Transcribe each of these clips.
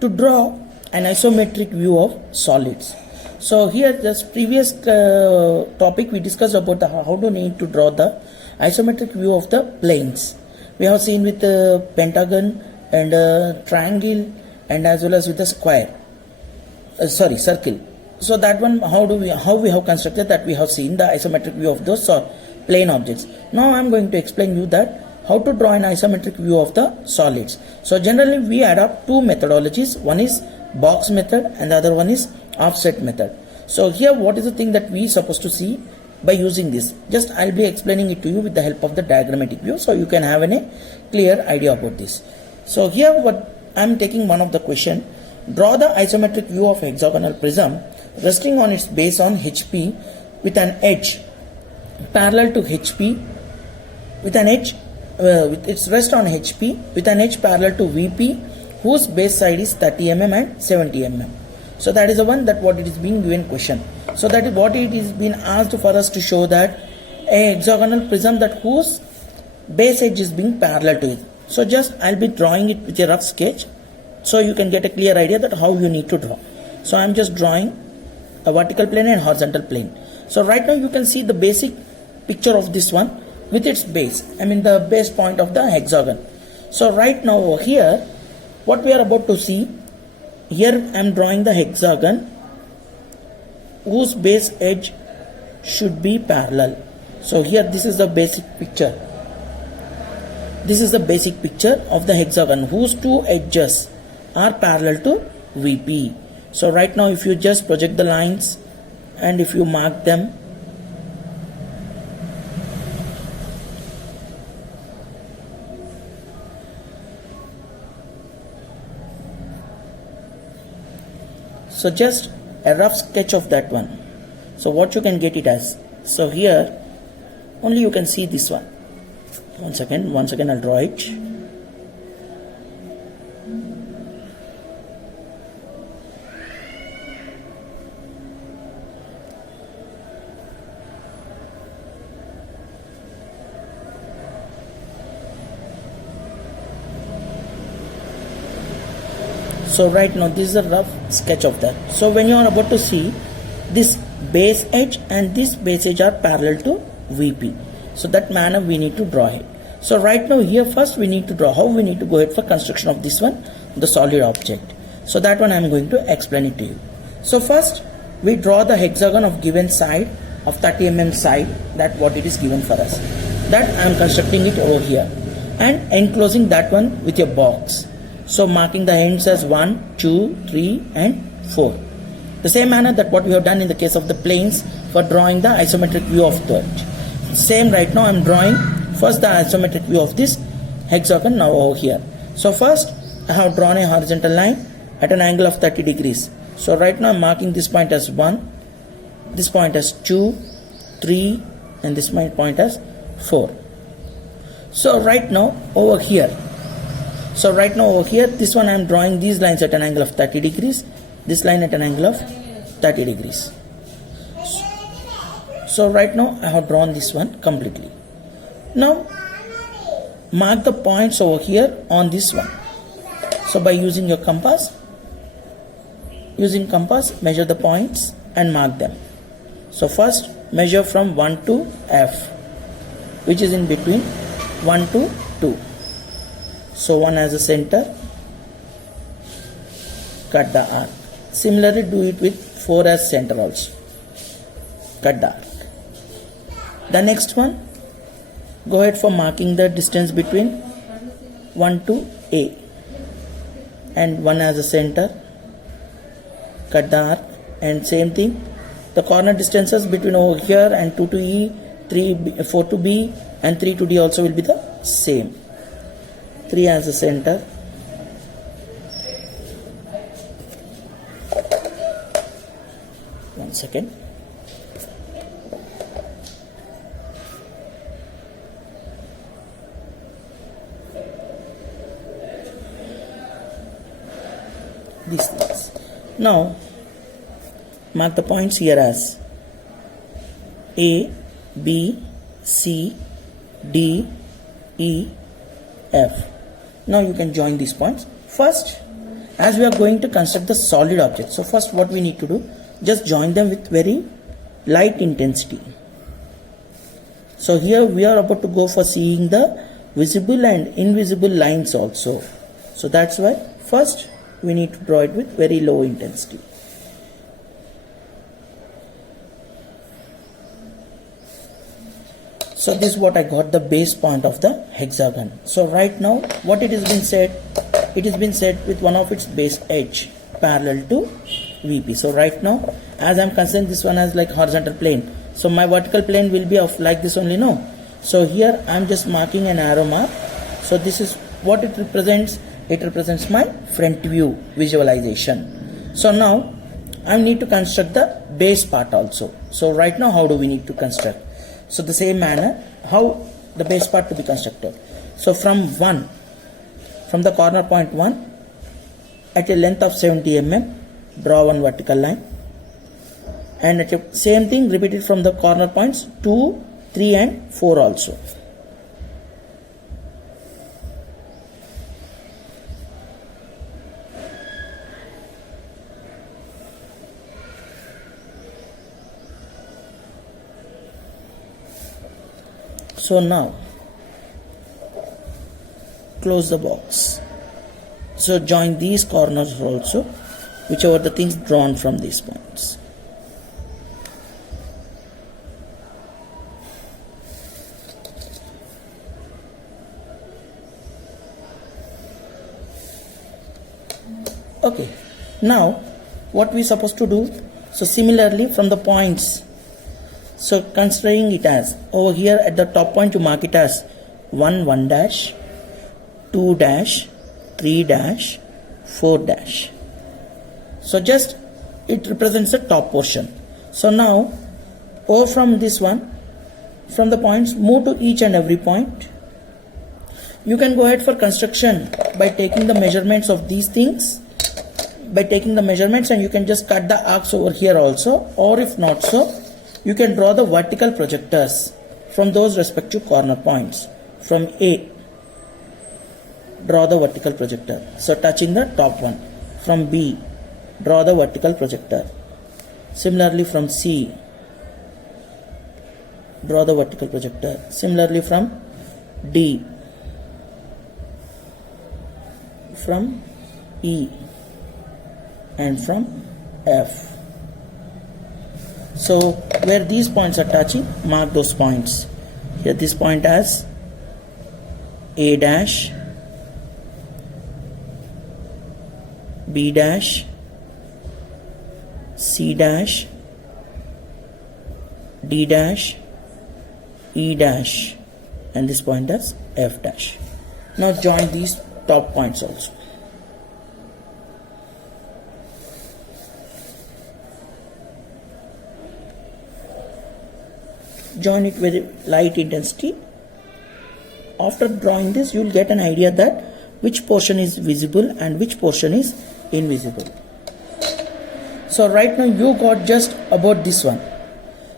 to draw an isometric view of solids. So here, this previous topic we discussed about how to need to draw the isometric view of the planes. We have seen with the pentagon and triangle and as well as with the square. Circle. So that one, how we have constructed that, we have seen the isometric view of those plane objects. Now I am going to explain you that how to draw an isometric view of the solids. So generally we adopt two methodologies. One is box method and the other one is offset method. So here, what is the thing that we supposed to see by using this? Just I'll be explaining it to you with the help of the diagrammatic view, so you can have a clear idea about this. So here, what I'm taking one of the question: draw the isometric view of hexagonal prism resting on its base on HP with an edge parallel to HP with an edge with its rest on HP with an edge parallel to VP, whose base side is 30 mm and 70 mm. So that is the one that what it is being given question. So that is what it is being asked for us to show that a hexagonal prism that whose base edge is being parallel to it. So just I'll be drawing it with a rough sketch, so you can get a clear idea that how you need to draw. So I'm just drawing a vertical plane and horizontal plane. So right now you can see the basic picture of this one with its base, the base point of the hexagon. So right now over here, what we are about to see, here I am drawing the hexagon whose base edge should be parallel. So here, this is the basic picture. This is the basic picture of the hexagon whose two edges are parallel to VP. So right now, if you just project the lines and if you mark them, so just a rough sketch of that one. So what you can get it as. So here only you can see this one. One second I'll draw it. So right now this is a rough sketch of that. So when you are about to see this base edge and this base edge are parallel to VP. So that manner we need to draw it. So right now here first we need to draw how we need to go ahead for construction of this one, the solid object. So that one I am going to explain it to you. So first we draw the hexagon of given side of 30 mm side, that what it is given for us. That I am constructing it over here and enclosing that one with a box. So marking the ends as 1, 2, 3 and 4. The same manner that what we have done in the case of the planes for drawing the isometric view of that. Same right now I am drawing first the isometric view of this hexagon now over here. So first I have drawn a horizontal line at an angle of 30 degrees. So right now I am marking this point as 1, this point as 2, 3 and this point as 4. So right now over here, this one I am drawing these lines at an angle of 30 degrees, this line at an angle of 30 degrees. So right now I have drawn this one completely. Now mark the points over here on this one. So by using your compass, measure the points and mark them. So first measure from 1 to F, which is in between 1 to 2. So 1 as a center, cut the arc. Similarly do it with 4 as center also, cut the arc. The next one, go ahead for marking the distance between 1 to A and 1 as a center, cut the arc. And same thing, the corner distances between over here and 2 to E, 4 to B and 3 to D also will be the same. 3 as a center, one second. These things. Now mark the points here as A, B, C, D, E, F. Now you can join these points. First as we are going to construct the solid object. So first what we need to do, just join them with very light intensity. So here we are about to go for seeing the visible and invisible lines also. So that's why first we need to draw it with very low intensity. So this is what I got, the base point of the hexagon. So right now what it has been said, it has been set with one of its base edge parallel to VP. So right now, as I'm considering this one as like horizontal plane, so my vertical plane will be of like this only, no? So here I'm just marking an arrow mark. So this is what it represents. It represents my front view visualization. So now I need to construct the base part also. So right now how do we need to construct? So the same manner, how the base part to be constructed. So from the corner point 1 at a length of 70 mm, draw one vertical line, and at the same thing repeat it from the corner points 2, 3 and 4 also. So now close the box. So join these corners also, whichever the things drawn from these points. Okay, now what we supposed to do? So similarly from the points, so considering it as over here at the top point you mark it as 1 dash, 2 dash, 3 dash, 4 dash. So just it represents the top portion. So now over from this one, from the points, move to each and every point. You can go ahead for construction by taking the measurements of these things, and you can just cut the arcs over here also, or if not so, you can draw the vertical projectors from those respective corner points. From A, draw the vertical projector, so touching the top one. From B, draw the vertical projector. Similarly from C, draw the vertical projector. Similarly from D, from E, and from F. So where these points are touching, mark those points. Here this point as A dash, B dash, C dash, D dash, E dash, and this point as F dash. Now join these top points also. Join it with light intensity. After drawing this, you will get an idea that which portion is visible and which portion is invisible. So right now you got just about this one.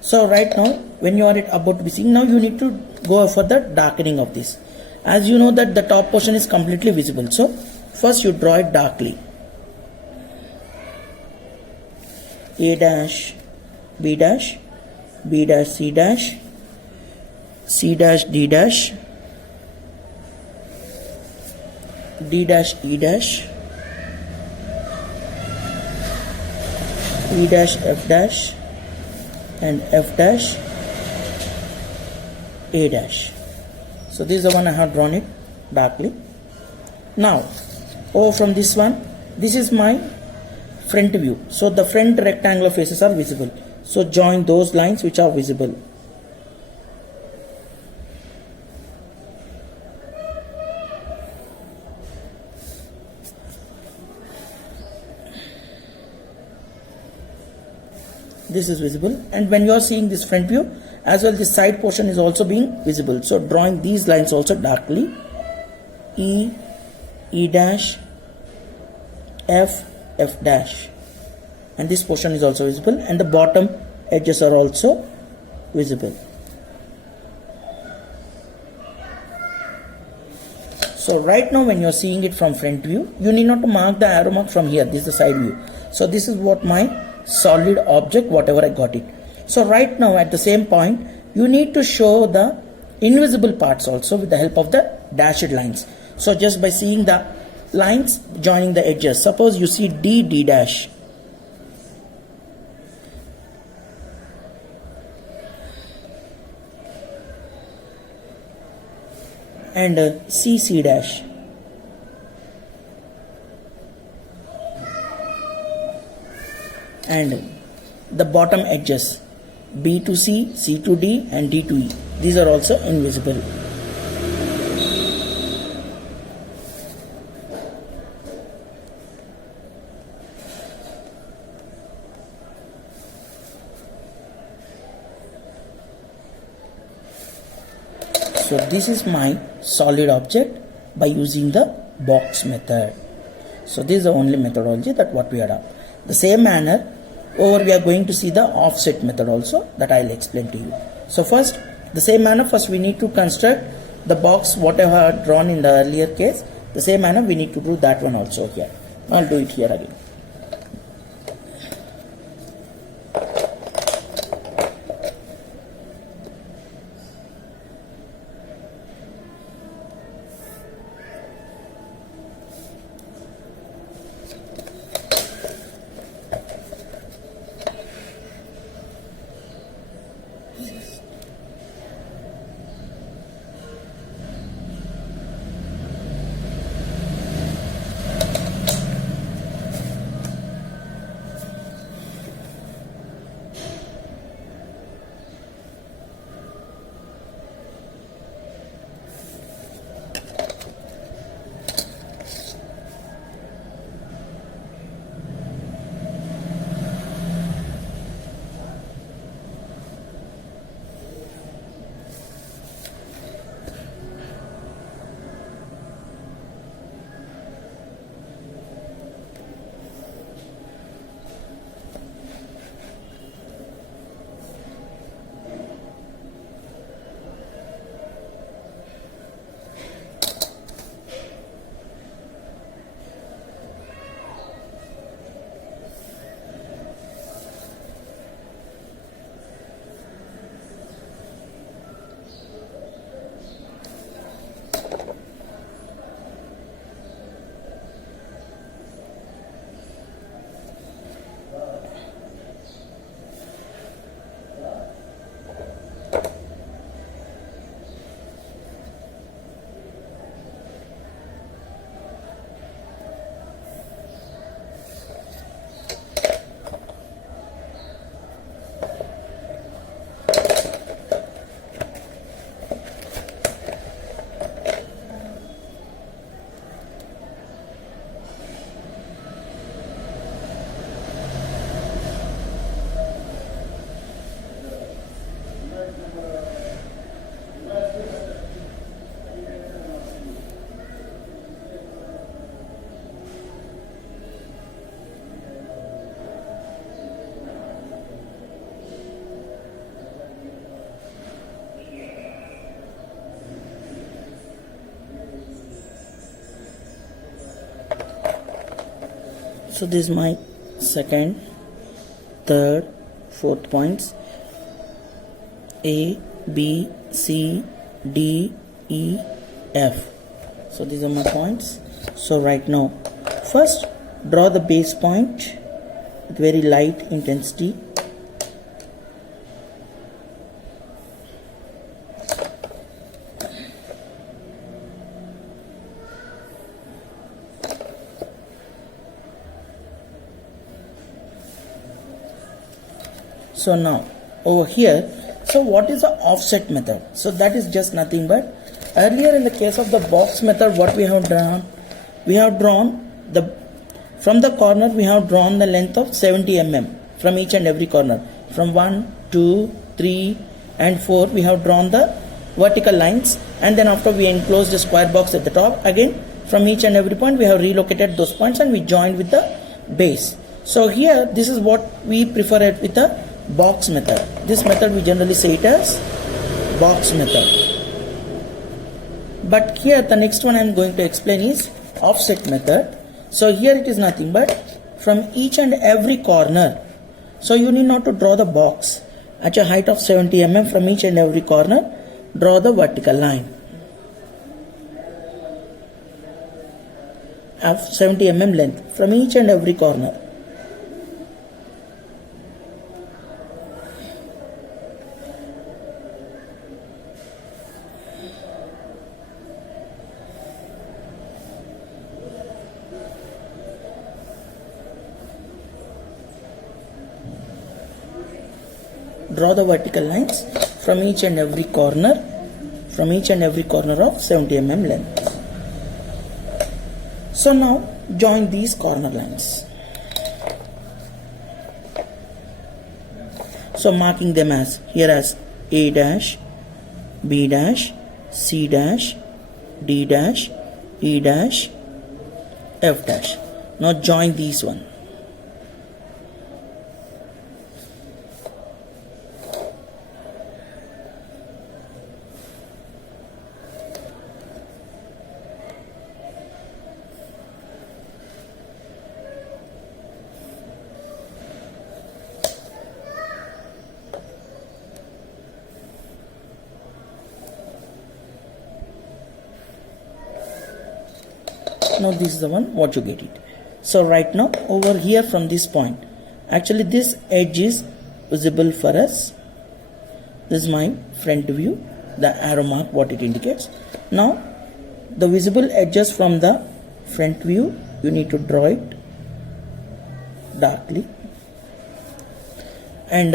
So right now when you are about to be seeing, now you need to go for the darkening of this. As you know that the top portion is completely visible, so first you draw it darkly. A dash, B dash, B dash, C dash, C dash, D dash, D dash, E dash, E dash, F dash, and F dash, A dash. So this is the one I have drawn it darkly. Now over from this one, this is my front view. So the front rectangular faces are visible. So join those lines which are visible. This is visible, and when you are seeing this front view as well, this side portion is also being visible. So drawing these lines also darkly. E, E dash, F, F dash, and this portion is also visible, and the bottom edges are also visible. So So right now when you're seeing it from front view, you need not to mark the arrow mark from here. This is the side view. So this is what my solid object, whatever I got it. So right now at the same point, you need to show the invisible parts also with the help of the dashed lines. So just by seeing the lines joining the edges, suppose you see D dash, and C dash, and the bottom edges B to C, C to D, and D to E. These are also invisible. So this is my solid object by using the box method. So this is the only methodology that what we adopt. The same manner over we are going to see the offset method also that I will explain to you. So first the same manner, first we need to construct the box whatever I had drawn in the earlier case. The same manner we need to do that one also here. I'll do it here again. So this is my second, third, fourth points. A, B, C, D, E, F. So these are my points. So right now, first draw the base point with very light intensity. So now over here, so what is the offset method? So that is just nothing but earlier in the case of the box method, what we have drawn? We have drawn the from the corner we have drawn the length of 70 mm from each and every corner. From 1, 2, 3 and 4 we have drawn the vertical lines, and then after we enclosed a square box at the top. Again from each and every point we have relocated those points and we joined with the base. So here this is what we prefer it with the box method. This method we generally say it as box method. But here the next one I am going to explain is offset method. So here it is nothing but from each and every corner. So you need not to draw the box. At a height of 70 mm from each and every corner, draw the vertical line of 70 mm length from each and every corner. Draw the vertical lines from each and every corner of 70 mm length. So now join these corner lines. So marking them as here as A dash, B dash, C dash, D dash, E dash, F dash. Now join these one. Now this is the one what you get it. So right now over here from this point, actually this edge is visible for us. This is my front view, the arrow mark what it indicates. Now the visible edges from the front view, you need to draw it darkly and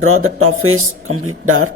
draw the top face complete dark.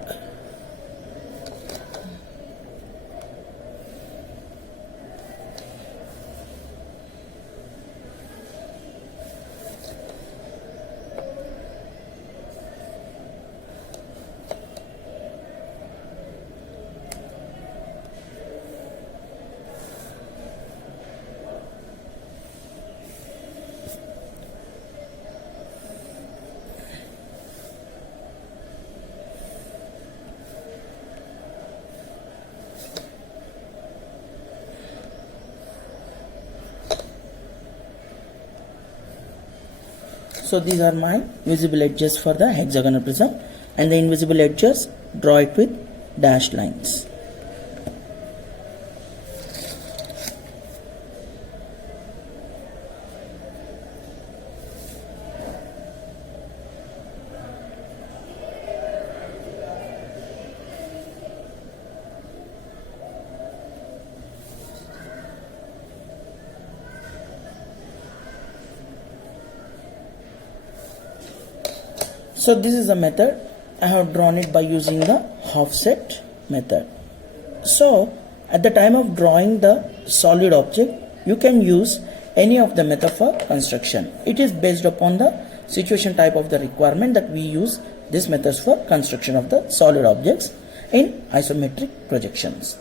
So these are my visible edges for the hexagonal prism, and the invisible edges draw it with dashed lines. So this is the method. I have drawn it by using the offset method. So at the time of drawing the solid object, you can use any of the method for construction. It is based upon the situation type of the requirement that we use these methods for construction of the solid objects in isometric projections.